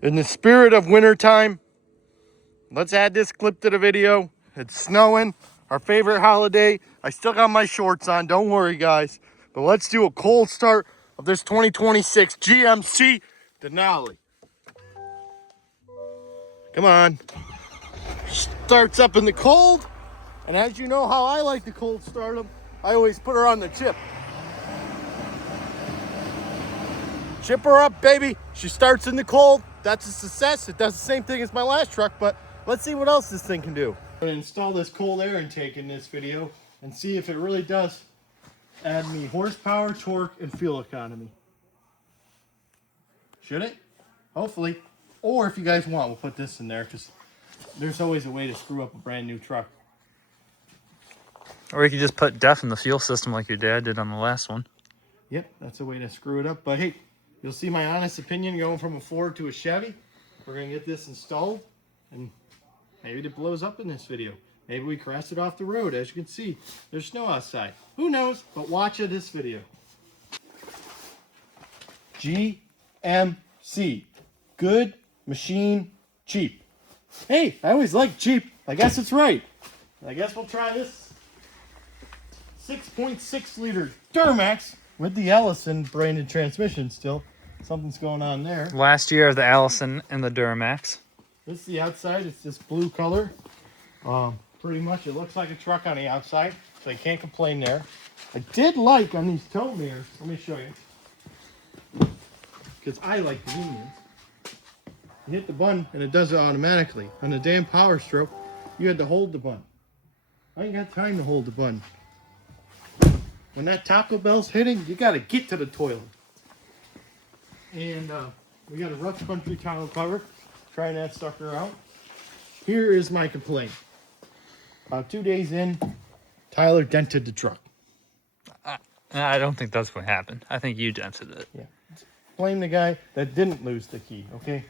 In the spirit of wintertime, let's add this clip to the video. It's snowing, our favorite holiday. I still got my shorts on, don't worry guys. But let's do a cold start of this 2026 GMC Denali. Come on. Starts up in the cold. And as you know how I like to cold start them, I always put her on the chip. Chip her up, baby. She starts in the cold. That's a success. It does the same thing as my last truck, but let's see what else this thing can do. I'm going to install this cold air intake in this video and see if it really does add me horsepower, torque, and fuel economy. Should it? Hopefully. Or if you guys want, we'll put this in there because there's always a way to screw up a brand new truck. Or you could just put DEF in the fuel system like your dad did on the last one. Yep, that's a way to screw it up. But hey, you'll see my honest opinion going from a Ford to a Chevy. We're going to get this installed, and maybe it blows up in this video. Maybe we crash it off the road. As you can see, there's snow outside. Who knows? But watch this video. GMC. Good, machine, cheap. Hey, I always like cheap. I guess it's right. I guess we'll try this 6.6 liter Duramax with the Allison branded transmission still. Something's going on there. Last year, the Allison and the Duramax. This is the outside. It's this blue color. Pretty much it looks like a truck on the outside, so you can't complain there. I did like on these tow mirrors. Let me show you. Because I like the unions. You hit the button and it does it automatically. On the damn Power Stroke, you had to hold the button. I ain't got time to hold the button. When that Taco Bell's hitting, you got to get to the toilet. And we got a rough country tonneau cover. Trying that sucker out. Here is my complaint. About 2 days in, Tyler dented the truck. I don't think that's what happened. I think you dented it. Yeah. Blame the guy that didn't lose the key, okay?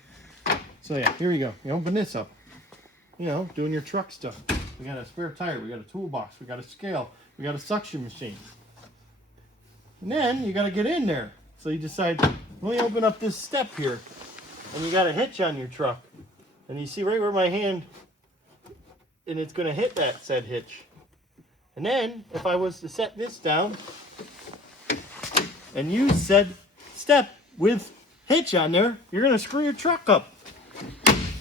So yeah, here we go. You open this up. You know, doing your truck stuff. We got a spare tire, we got a toolbox, we got a scale, we got a suction machine. And then you got to get in there. So you decide, let me open up this step here. And you got a hitch on your truck. And you see right where my hand, and it's going to hit that said hitch. And then, if I was to set this down and use said step with hitch on there, you're going to screw your truck up.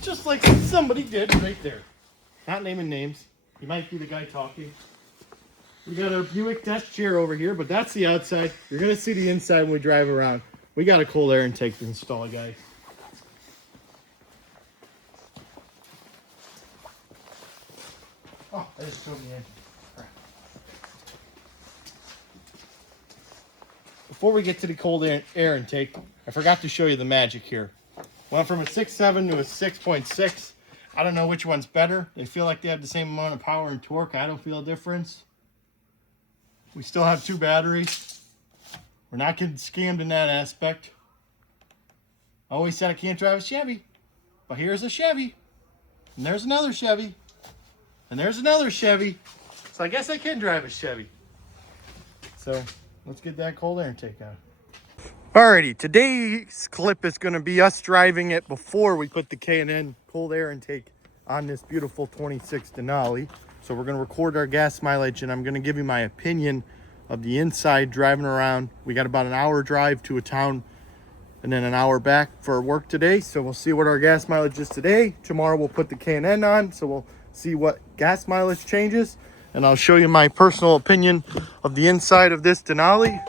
Just like somebody did right there. Not naming names. He might be the guy talking. We got a Buick desk chair over here, but that's the outside. You're going to see the inside when we drive around. We got a cold air intake to install, guys. Oh, I just showed the engine. Before we get to the cold air intake, I forgot to show you the magic here. Went from a 6.7 to a 6.6. I don't know which one's better. They feel like they have the same amount of power and torque. I don't feel a difference. We still have 2 batteries. We're not getting scammed in that aspect. I always said I can't drive a Chevy. But here's a Chevy. And there's another Chevy. And there's another Chevy. So I guess I can drive a Chevy. So let's get that cold air intake on. Alrighty, today's clip is going to be us driving it before we put the K&N Cold Air intake on this beautiful 26 Denali. So we're going to record our gas mileage, and I'm going to give you my opinion of the inside driving around. We got about an hour drive to a town and then an hour back for work today. So we'll see what our gas mileage is today. Tomorrow we'll put the K&N on, so we'll see what gas mileage changes. And I'll show you my personal opinion of the inside of this Denali.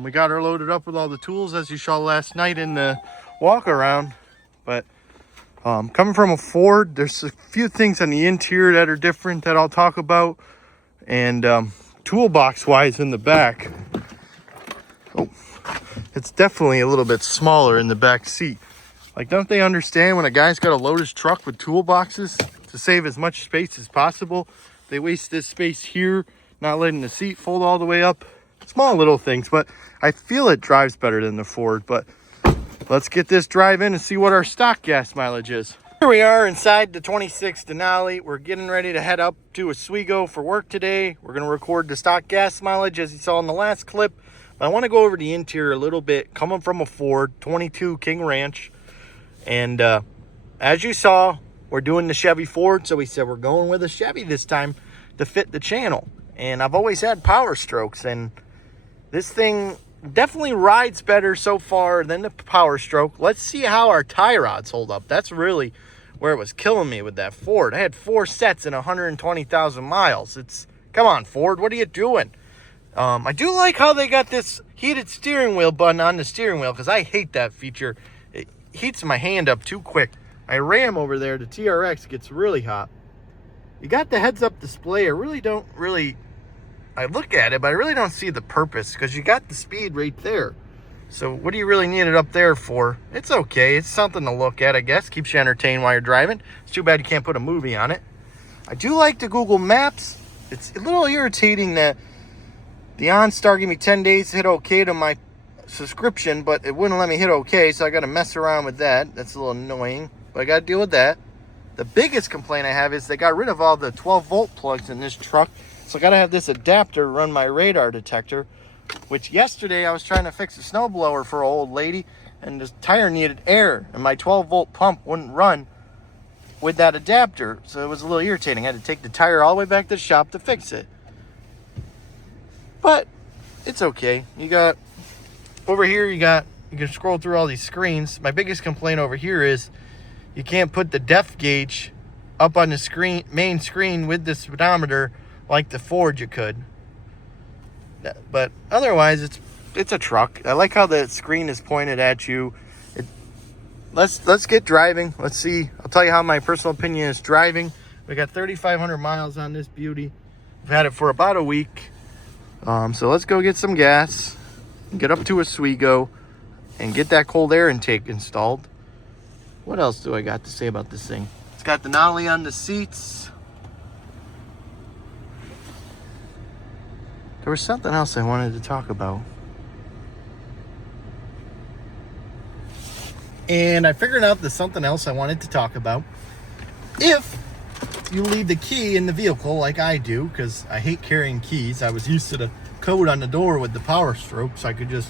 We got her loaded up with all the tools as you saw last night in the walk around. But coming from a Ford, there's a few things on the interior that are different that I'll talk about. And toolbox wise in the back, it's definitely a little bit smaller in the back seat. Like, don't they understand when a guy's got to load his truck with toolboxes to save as much space as possible? They waste this space here, not letting the seat fold all the way up. Small little things, but I feel it drives better than the Ford. But let's get this drive in and see what our stock gas mileage is. Here we are inside the 26 Denali. We're getting ready to head up to Oswego for work today. We're going to record the stock gas mileage as you saw in the last clip. But I want to go over the interior a little bit. Coming from a Ford 22 King Ranch. And as you saw, we're doing the Chevy Ford, so we said we're going with a Chevy this time to fit the channel. And I've always had Power Strokes, and this thing definitely rides better so far than the Power Stroke. Let's see how our tie rods hold up. That's really where it was killing me with that Ford. I had 4 sets and 120,000 miles. Come on, Ford, what are you doing? I do like how they got this heated steering wheel button on the steering wheel, because I hate that feature. It heats my hand up too quick. My Ram over there, the TRX, gets really hot. You got the heads-up display. I look at it, but I really don't see the purpose, because you got the speed right there. So what do you really need it up there for? It's okay. It's something to look at, I guess. Keeps you entertained while you're driving. It's too bad you can't put a movie on it. I do like the Google Maps. It's a little irritating that the OnStar gave me 10 days to hit OK to my subscription, but it wouldn't let me hit OK, so I got to mess around with that. That's a little annoying, but I got to deal with that. The biggest complaint I have is they got rid of all the 12-volt plugs in this truck, so I got to have this adapter run my radar detector, which yesterday I was trying to fix a snowblower for an old lady, and the tire needed air, and my 12-volt pump wouldn't run with that adapter, so it was a little irritating. I had to take the tire all the way back to the shop to fix it. But it's okay. You got over here, you can scroll through all these screens. My biggest complaint over here is you can't put the depth gauge up on the main screen with the speedometer like the Ford you could. But otherwise, it's a truck. I like how the screen is pointed at you. Let's get driving. Let's see. I'll tell you how my personal opinion is driving. We got 3,500 miles on this beauty. We've had it for about a week. So let's go get some gas, get up to Oswego, and get that cold air intake installed. What else do I got to say about this thing? It's got the Denali on the seats. There was something else I wanted to talk about. And I figured out there's something else I wanted to talk about. If you leave the key in the vehicle like I do, because I hate carrying keys. I was used to the code on the door with the Power Stroke, so I could just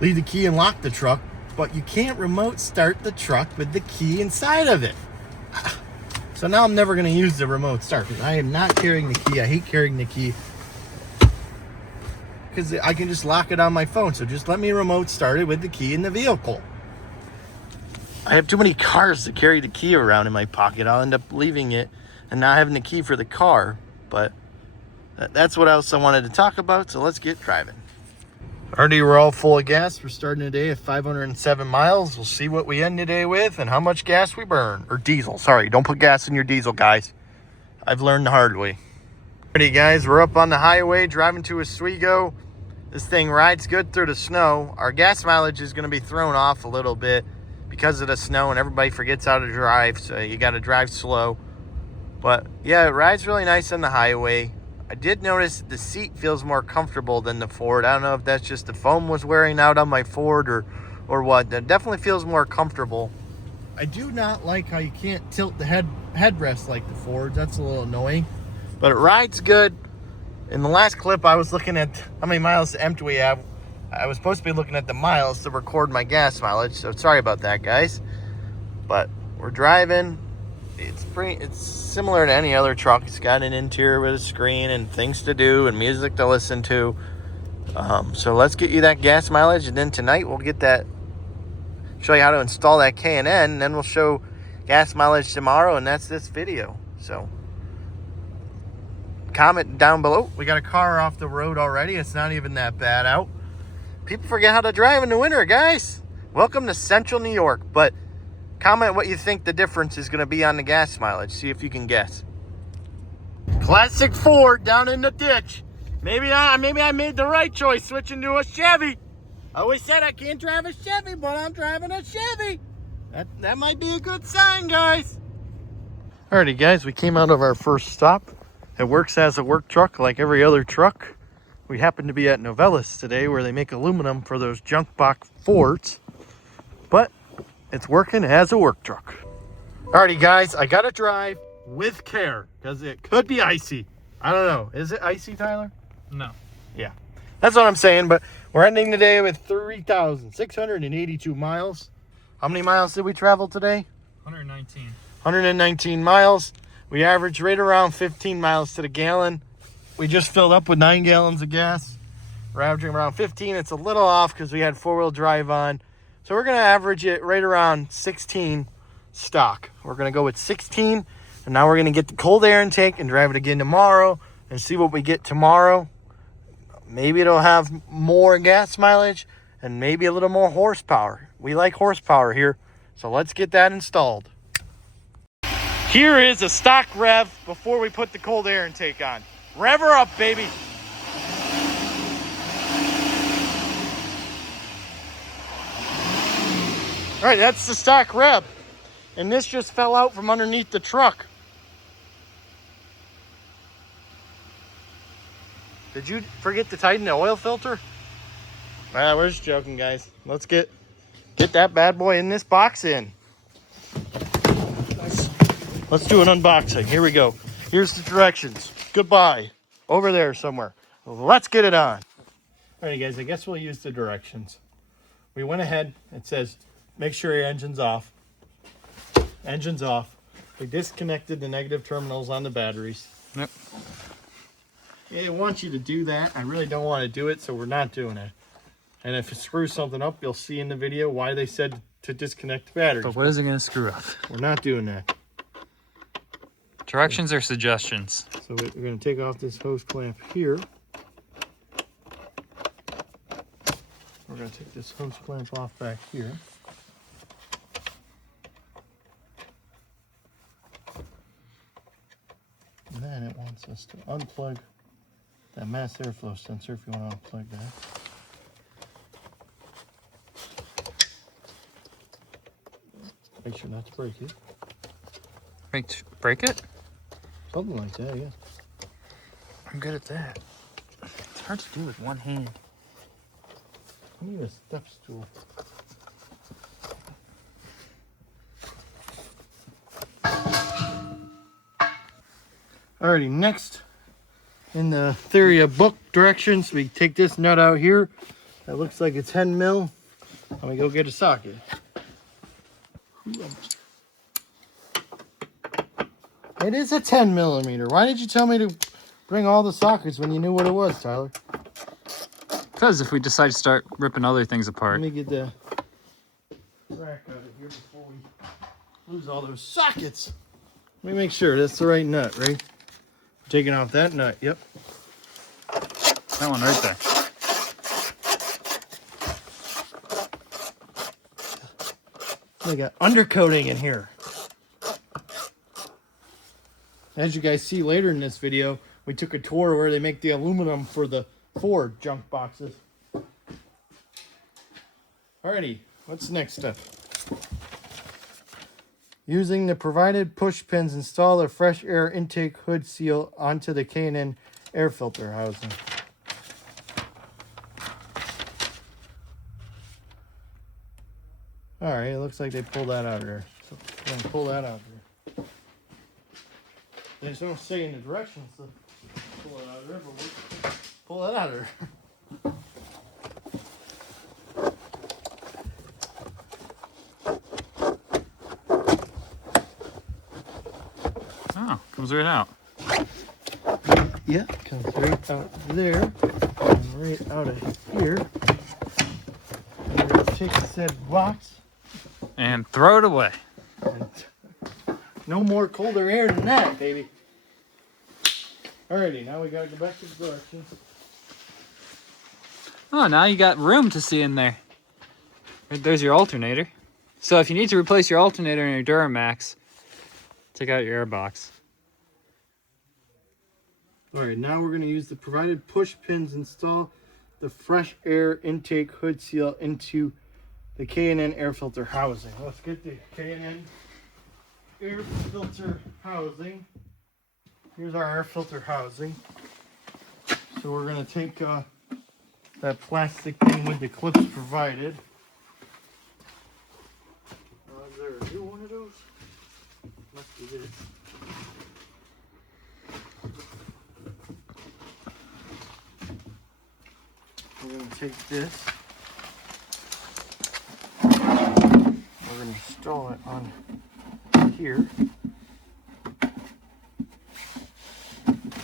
leave the key and lock the truck. But you can't remote start the truck with the key inside of it. So now I'm never going to use the remote start, because I am not carrying the key. I hate carrying the key, because I can just lock it on my phone. So just let me remote start it with the key in the vehicle. I have too many cars to carry the key around in my pocket. I'll end up leaving it and not having the key for the car. But that's what else I wanted to talk about, so let's get driving. Already we're all full of gas. We're starting today at 507 miles. We'll see what we end today with and how much gas we burn. Or diesel, sorry. Don't put gas in your diesel, guys. I've learned the hard way. Alrighty, guys, we're up on the highway driving to Oswego. This thing rides good through the snow. Our gas mileage is going to be thrown off a little bit because of the snow, and everybody forgets how to drive, so you got to drive slow. But yeah, it rides really nice on the highway. I did notice the seat feels more comfortable than the Ford. I don't know if that's just the foam was wearing out on my Ford or what. It definitely feels more comfortable. I do not like how you can't tilt the headrest like the Ford. That's a little annoying, but it rides good. In the last clip, I was looking at how many miles empty we have. I was supposed to be looking at the miles to record my gas mileage, so sorry about that, guys. But we're driving. It's similar to any other truck. It's got an interior with a screen and things to do and music to listen to. So let's get you that gas mileage, and then tonight we'll get that, show you how to install that K&N, and then we'll show gas mileage tomorrow, and that's this video. So comment down below. We got a car off the road already. It's not even that bad out. People forget how to drive in the winter, guys. Welcome to Central New York. But comment what you think the difference is going to be on the gas mileage. See if you can guess. Classic Ford down in the ditch. Maybe I made the right choice switching to a Chevy. I always said I can't drive a Chevy, but I'm driving a Chevy. That might be a good sign, guys. Alrighty, guys, we came out of our first stop. It works as a work truck like every other truck. We happen to be at Novellis today, where they make aluminum for those junk box Fords. But it's working as a work truck. Alrighty, guys, I gotta drive with care, because it could be icy. I don't know. Is it icy, Tyler? No. Yeah. That's what I'm saying, but we're ending today with 3,682 miles. How many miles did we travel today? 119. 119 miles. We averaged right around 15 miles to the gallon. We just filled up with 9 gallons of gas. We're averaging around 15. It's a little off because we had 4-wheel drive on. So we're going to average it right around 16 stock. We're going to go with 16. And now we're going to get the cold air intake and drive it again tomorrow and see what we get tomorrow. Maybe it'll have more gas mileage and maybe a little more horsepower. We like horsepower here. So let's get that installed. Here is a stock rev before we put the cold air intake on. Rev her up, baby. All right, that's the stock rev. And this just fell out from underneath the truck. Did you forget to tighten the oil filter? We're just joking, guys. Let's get that bad boy in this box in. Let's do an unboxing. Here we go. Here's the directions. Goodbye. Over there somewhere. Let's get it on. All right, guys, I guess we'll use the directions. We went ahead. It says, make sure your engine's off. Engine's off. We disconnected the negative terminals on the batteries. Yep. It wants you to do that. I really don't want to do it, so we're not doing it. And if it screws something up, you'll see in the video why they said to disconnect the batteries. But what is it going to screw up? We're not doing that. Directions or suggestions? So we're going to take off this hose clamp here. We're going to take this hose clamp off back here. And then it wants us to unplug that mass airflow sensor if you want to unplug that. Make sure not to break it. Break it? Something like that, yeah. I'm good at that. It's hard to do with one hand. I need a step stool. Alrighty, next in the theory of book directions, we take this nut out here. That looks like it's 10 mil. And we go get a socket. It is a 10 millimeter. Why did you tell me to bring all the sockets when you knew what it was, Tyler? Because if we decide to start ripping other things Let apart. me get the rack out of here before we lose all those sockets. Let me make sure that's the right nut, right? Taking off that nut, yep. That one right there. They got undercoating in here. As you guys see later in this video, we took a tour where they make the aluminum for the Ford junk boxes. Alrighty, what's the next step? Using the provided push pins, install a fresh air intake hood seal onto the K&N air filter housing. Alright, it looks like they pulled that out of there. So we're going to pull that out of there. They just don't say in the directions to pull it out of there, but we'll pull that out of there. Oh, comes right out. Yeah, comes right out there and right out of here. And we're going to take said box And throw it away. and no more colder air than that, baby. Alrighty, now we got to go back to the directions. Oh, now you got room to see in there. There's your alternator. So if you need to replace your alternator in your Duramax, take out your air box. Alright, now we're going to use the provided push pins, install the fresh air intake hood seal into the K&N air filter housing. Let's get the K&N air filter housing. Here's our air filter housing. So we're going to take that plastic thing with the clips provided. Is there a new one of those? Must be this. We're going to take this. We're and install it on here.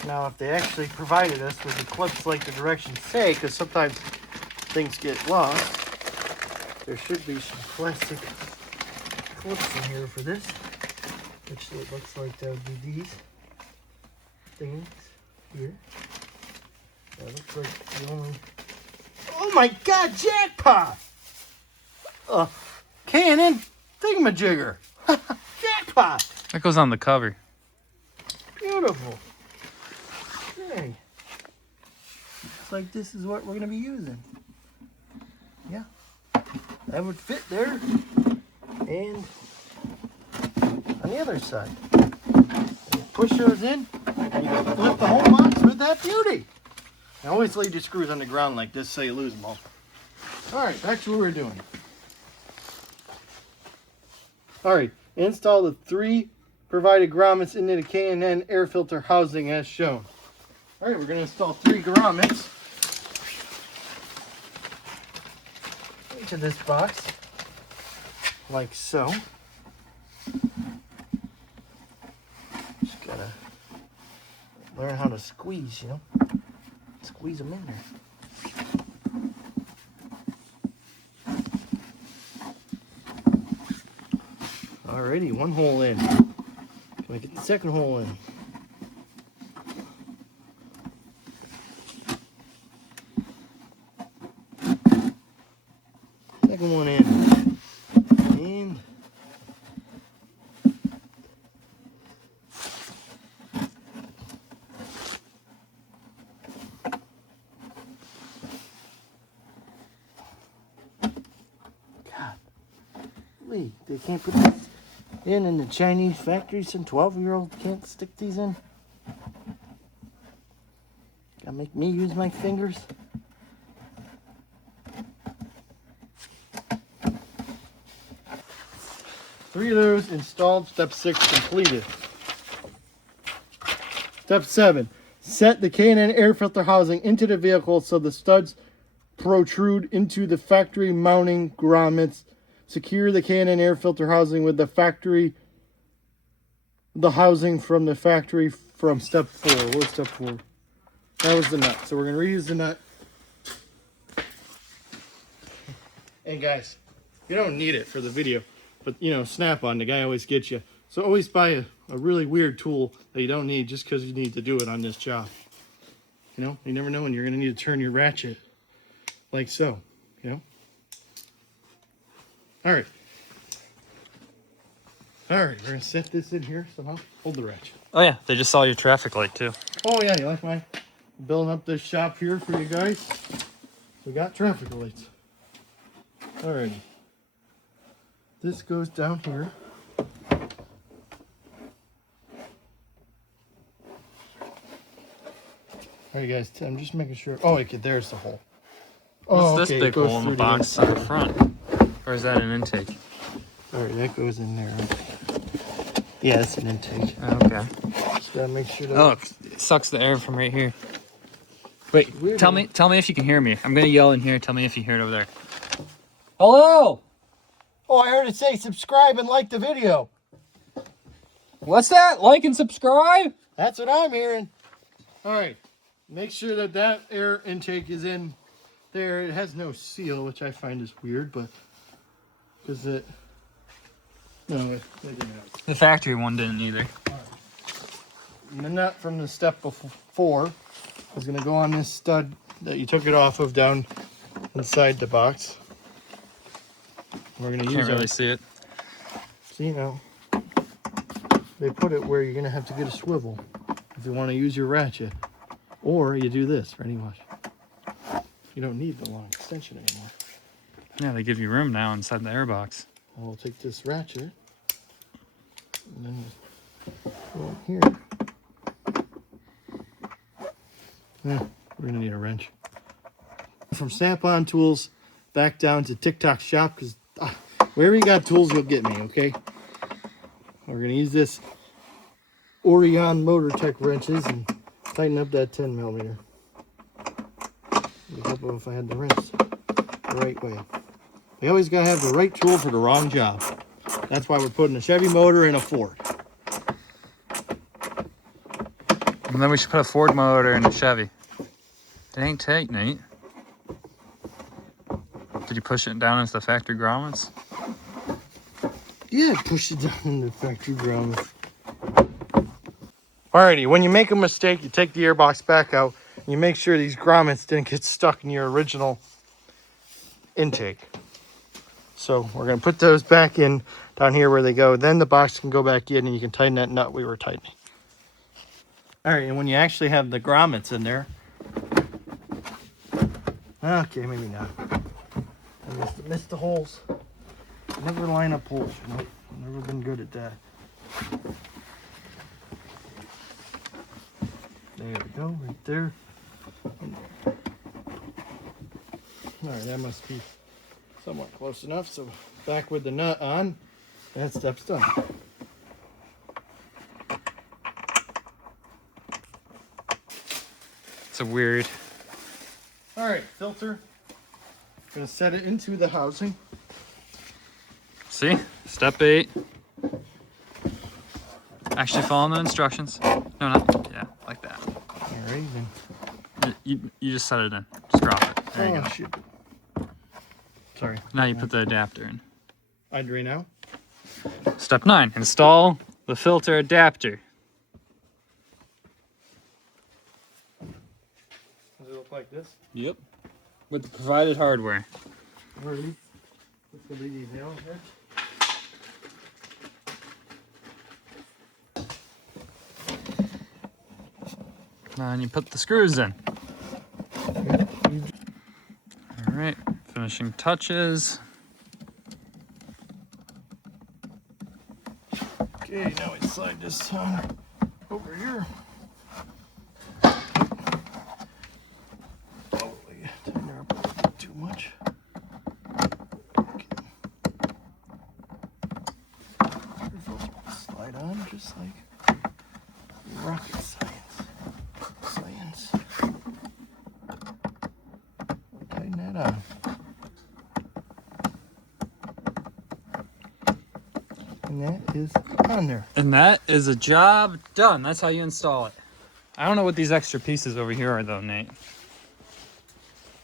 Now, if they actually provided us with the clips like the directions say, because sometimes things get lost, there should be some plastic clips in here for this, which it looks like that would be these things here. That looks like the only... Oh my God, jackpot! K&N thingamajigger. Jackpot! That goes on the cover. Beautiful. Dang. Looks like this is what we're going to be using. Yeah. That would fit there. And on the other side. And you push those in, and you can flip the whole box with that beauty. I always leave your screws on the ground like this so you lose them all. Alright, back to what we're doing. Alright, install the 3 provided grommets into the K&N air filter housing as shown. Alright, we're going to install 3 grommets into this box, like so. Just gotta learn how to squeeze, you know? Squeeze them in there. Alrighty, 1 hole in. Can I get the second hole in? Second one in. And God, Lee, they can't put this in the Chinese factory. Some 12-year-old can't stick these in. Gotta make me use my fingers. Three of those installed. Step 6 completed. Step 7. Set the K&N air filter housing into the vehicle so the studs protrude into the factory mounting grommets. Secure the K&N air filter housing with the housing from the factory from step 4. What was step 4? That was the nut. So we're going to reuse the nut. And guys, you don't need it for the video, but you know, Snap-on, the guy always gets you. So always buy a really weird tool that you don't need just because you need to do it on this job. You know, you never know when you're going to need to turn your ratchet like so, you know. All right. All right, we're going to set this in here somehow. Hold the ratchet. Oh yeah, they just saw your traffic light too. Oh yeah, you like my building up this shop here for you guys? We got traffic lights. Alrighty. This goes down here. Alright guys, I'm just making sure. Oh, okay, there's the hole. Oh, What's okay, this big hole in the box on the front? Or is that an intake? Alright, that goes in there. Yeah, it's an intake. Okay. Just gotta make sure that... Oh, it sucks the air from right here. Wait, tell me if you can hear me. I'm gonna yell in here. Tell me if you hear it over there. Hello? Oh, I heard it say subscribe and like the video. What's that? Like and subscribe? That's what I'm hearing. Alright, make sure that that air intake is in there. It has no seal, which I find is weird, but because it... No, it didn't have it. The factory one didn't either. And the nut from the step before is going to go on this stud that you took it off of down inside the box. We're going to use Can't really see it. See, now, they put it where you're going to have to get a swivel if you want to use your ratchet. Or you do this, ready, watch. You don't need the long extension anymore. Yeah, they give you room now inside the airbox. I'll take this ratchet and then go in here. Yeah, we're gonna need a wrench. From Snap-on tools back down to TikTok shop, because wherever you got tools, you'll get me. Okay. We're gonna use this Orion Motor Tech wrenches and tighten up that 10 millimeter. It'd help if I had the wrench the right way. You always gotta have the right tool for the wrong job. That's why we're putting a Chevy motor in a Ford. And then we should put a Ford motor in a Chevy. It ain't tight, Nate. Did you push it down into the factory grommets? Yeah, push it down in the factory grommets. Alrighty, when you make a mistake, you take the airbox back out, and you make sure these grommets didn't get stuck in your original intake. So we're going to put those back in down here where they go. Then the box can go back in and you can tighten that nut we were tightening. Alright, and when you actually have the grommets in there, okay, maybe not. I missed the holes. Never line up holes, you know. I've never been good at that. There we go, right there. Alright, that must be somewhat close enough. So back with the nut on, that step's done. It's a weird. Alright, filter. Gonna set it into the housing. See? Step 8. Actually following the instructions. No, not. Yeah, like that. Alright, then. You just set it in. Just drop it. There you go. Shit. Sorry. Now you put the adapter in. I drain now. Step 9. Install the filter adapter. Does it look like this? Yep. With the provided hardware. Alrighty. Let's go these nails here. And you put the screws in. Alright, finishing touches. Okay, now we slide this over here. Oh, we tighten her up a little bit too much. Okay. Slide on just like rocket science. Tighten that on. And that is on there. And that is a job done. That's how you install it. I don't know what these extra pieces over here are though, Nate.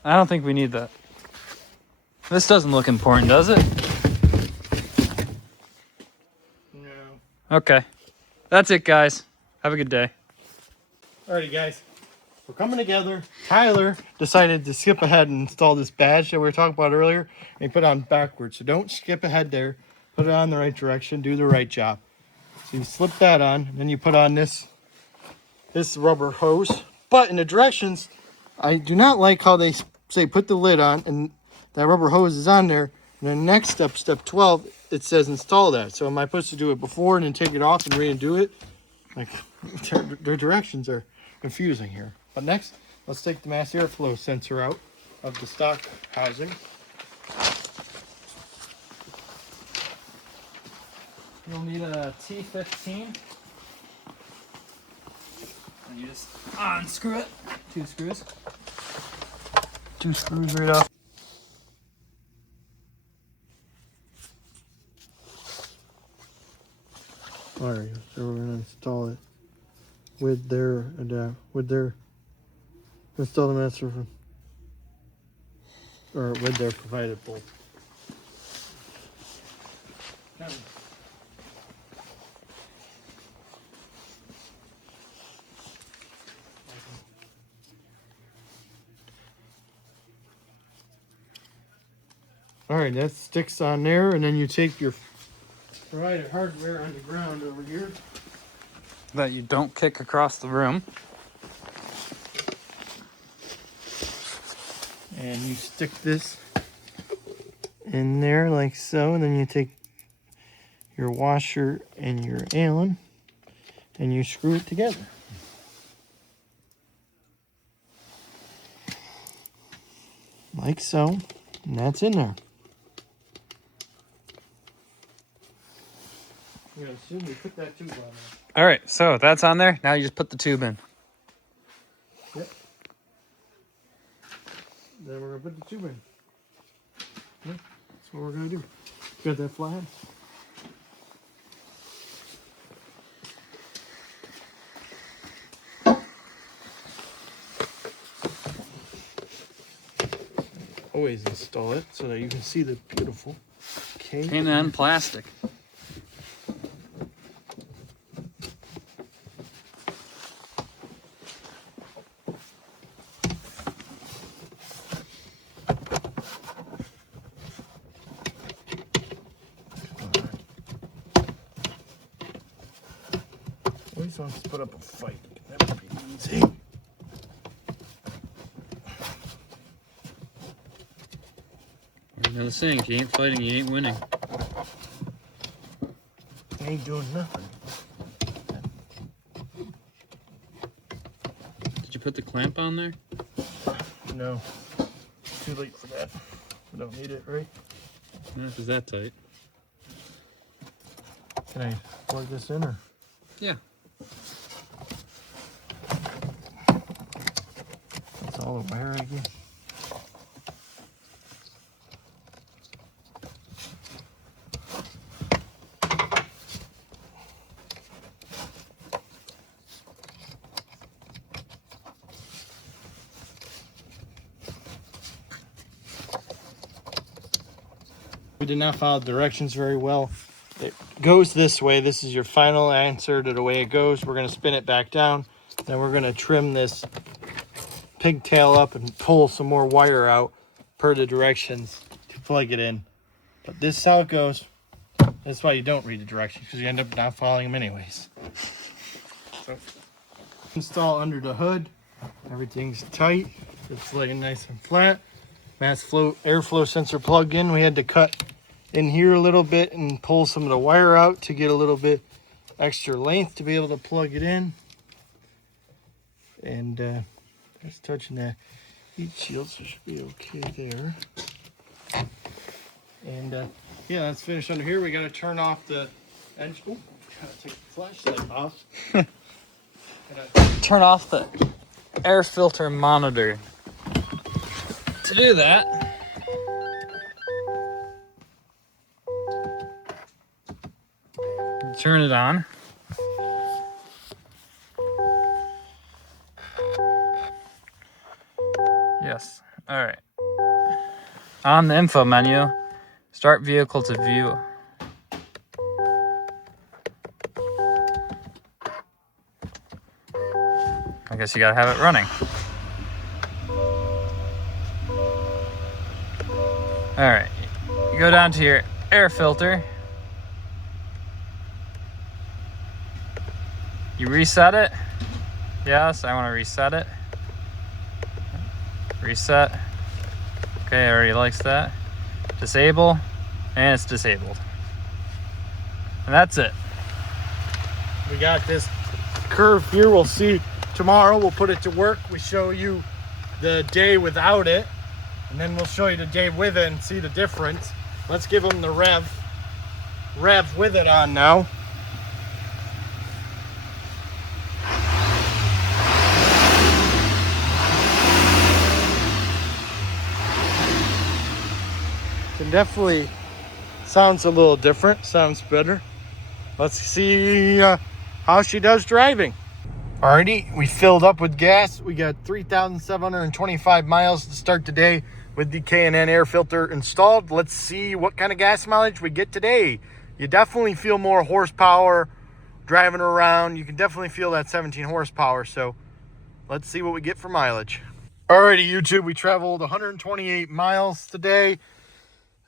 I don't think we need that. This doesn't look important, does it? No. Okay. That's it, guys. Have a good day. Alrighty, guys. We're coming together. Tyler decided to skip ahead and install this badge that we were talking about earlier. And he put it on backwards. So don't skip ahead there. Put it on the right direction. Do the right job. So you slip that on. And then you put on this rubber hose. But in the directions, I do not like how they say put the lid on. And that rubber hose is on there. And the next step, step 12, it says install that. So am I supposed to do it before and then take it off and redo it? Like, their directions are confusing here. But next, let's take the mass airflow sensor out of the stock housing. You'll need a T15. And you just unscrew it. 2 screws. 2 screws right off. Alright, so we're gonna install it with their install the master or with their provided bolt. Alright, that sticks on there, and then you take your provided hardware on the ground over here. That you don't kick across the room. And you stick this in there like so, and then you take your washer and your Allen and you screw it together. Like so, and that's in there. I'm gonna assume we put that tube on there. All right, so that's on there. Now you just put the tube in. Yep. Then we're gonna put the tube in. Yep. That's what we're gonna do. Got that flat? always install it so that you can see the beautiful K&N plastic. Always wants to put up a fight. It can never be easy. You know the saying, if you ain't fighting, you ain't winning. Ain't doing nothing. Did you put the clamp on there? No. Too late for that. We don't need it, right? Not if it's that tight. Can I plug this in or? Yeah. That's all the wire I get. We did not follow the directions very well. It goes this way. This is your final answer to the way it goes. We're going to spin it back down. Then we're going to trim this pigtail up and pull some more wire out per the directions to plug it in. But this is how it goes. That's why you don't read the directions, because you end up not following them anyways. So, install under the hood. Everything's tight. It's laying nice and flat. Mass flow airflow sensor plug in. We had to cut in here a little bit and pull some of the wire out to get a little bit extra length to be able to plug it in. And just touching that heat shield, so it should be okay there. And yeah, let's finish under here. We got to turn off the engine. Oh, gotta take the flashlight off. Turn off the air filter monitor. To do that, turn it on. Yes. All right. On the info menu, start vehicle to view. I guess you gotta have it running. All right, you go down to your air filter. You reset it. Yes, I want to reset it. Reset. Okay, it already likes that. Disable, and it's disabled. And that's it. We got this curve here. We'll see tomorrow. We'll put it to work. We show you the day without it, and then we'll show you the day with it and see the difference. Let's give them the rev with it on now. Can definitely sounds a little different, sounds better. Let's see how she does driving. Alrighty, we filled up with gas. We got 3,725 miles to start today with the K&N air filter installed. Let's see what kind of gas mileage we get today. You definitely feel more horsepower driving around. You can definitely feel that 17 horsepower. So let's see what we get for mileage. Alrighty, YouTube, we traveled 128 miles today,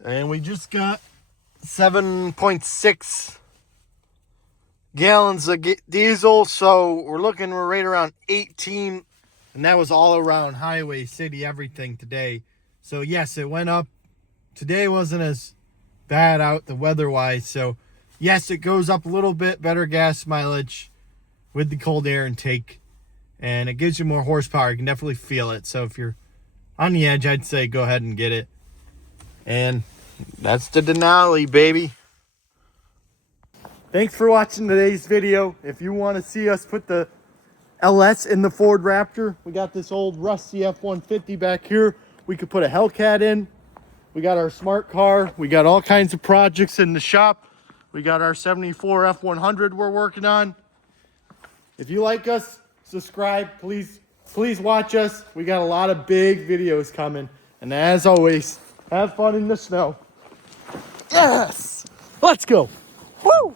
and we just got 7.6 gallons of diesel, so we're right around 18, and that was all around highway, city, everything today. So yes, it went up. Today wasn't as bad out the weather-wise, so yes, it goes up a little bit, better gas mileage with the cold air intake, and it gives you more horsepower. You can definitely feel it. So if you're on the edge, I'd say go ahead and get it. And that's the Denali, baby. Thanks for watching today's video. If you want to see us put the LS in the Ford Raptor, we got this old rusty F-150 back here. We could put a Hellcat in. We got our smart car. We got all kinds of projects in the shop. We got our 74 F-100 we're working on. If you like us, subscribe. Please watch us. We got a lot of big videos coming. And as always, have fun in the snow. Yes! Let's go. Woo!